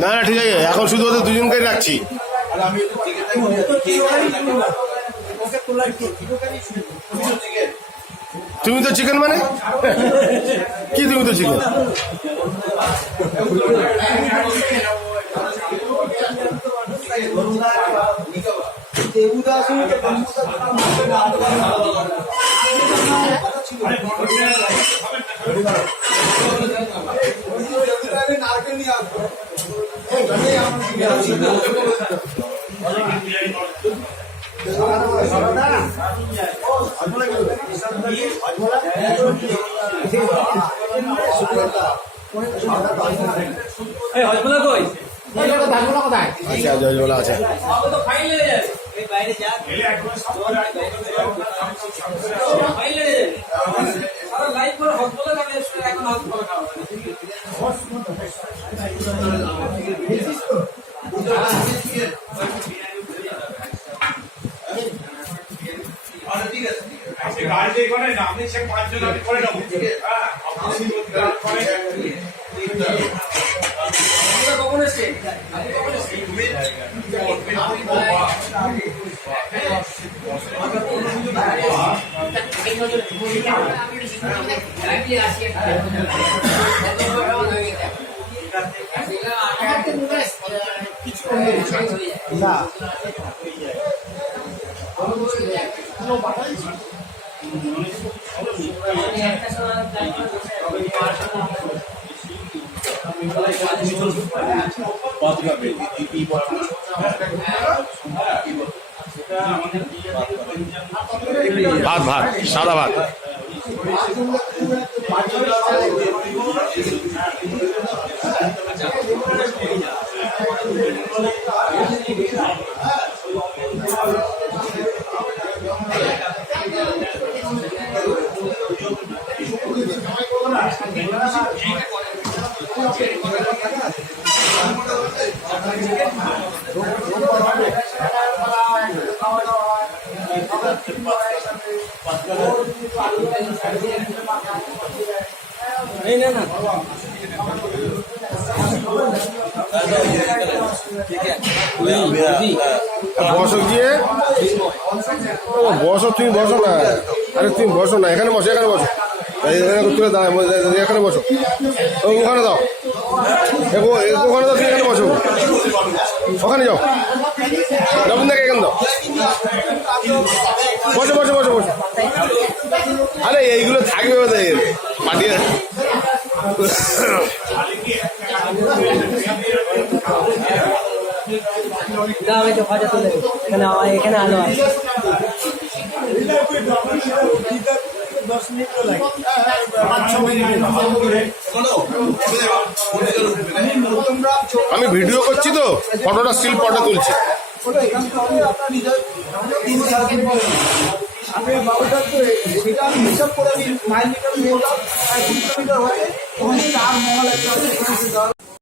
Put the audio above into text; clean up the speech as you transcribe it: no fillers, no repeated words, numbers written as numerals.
না না ঠিক আছে, এখন শুধু ওদের দুজনকে রাখছি। তুমি তো চিকেন মানে কি? তুমি তো চিকেন। আচ্ছা জয়জলা আছে। গাড়ি করে না আপনি সে 5 জন আমি করে নেব। কখন এসে ভাত ভাত সাদা ভাত। বসো গিয়ে বসো, তুমি বসো না। আরে তুমি বসো না, এখানে বসো, এখানে বসো, তুলে দাও, এখানে বসো, ওখানে দাও, ওখানে দাও, তুমি এখানে বসো, ওখানে যাও, নবীনদাকে এখানে দাও, বসো বসো বসো বসো। আরে এইগুলো থাকবে ওদের মাটিয়ে। এখানে আলো আছে। আমি ভিডিও করছি তো, ফটোটা স্টিল ফটো তুলছি। হিসাব করে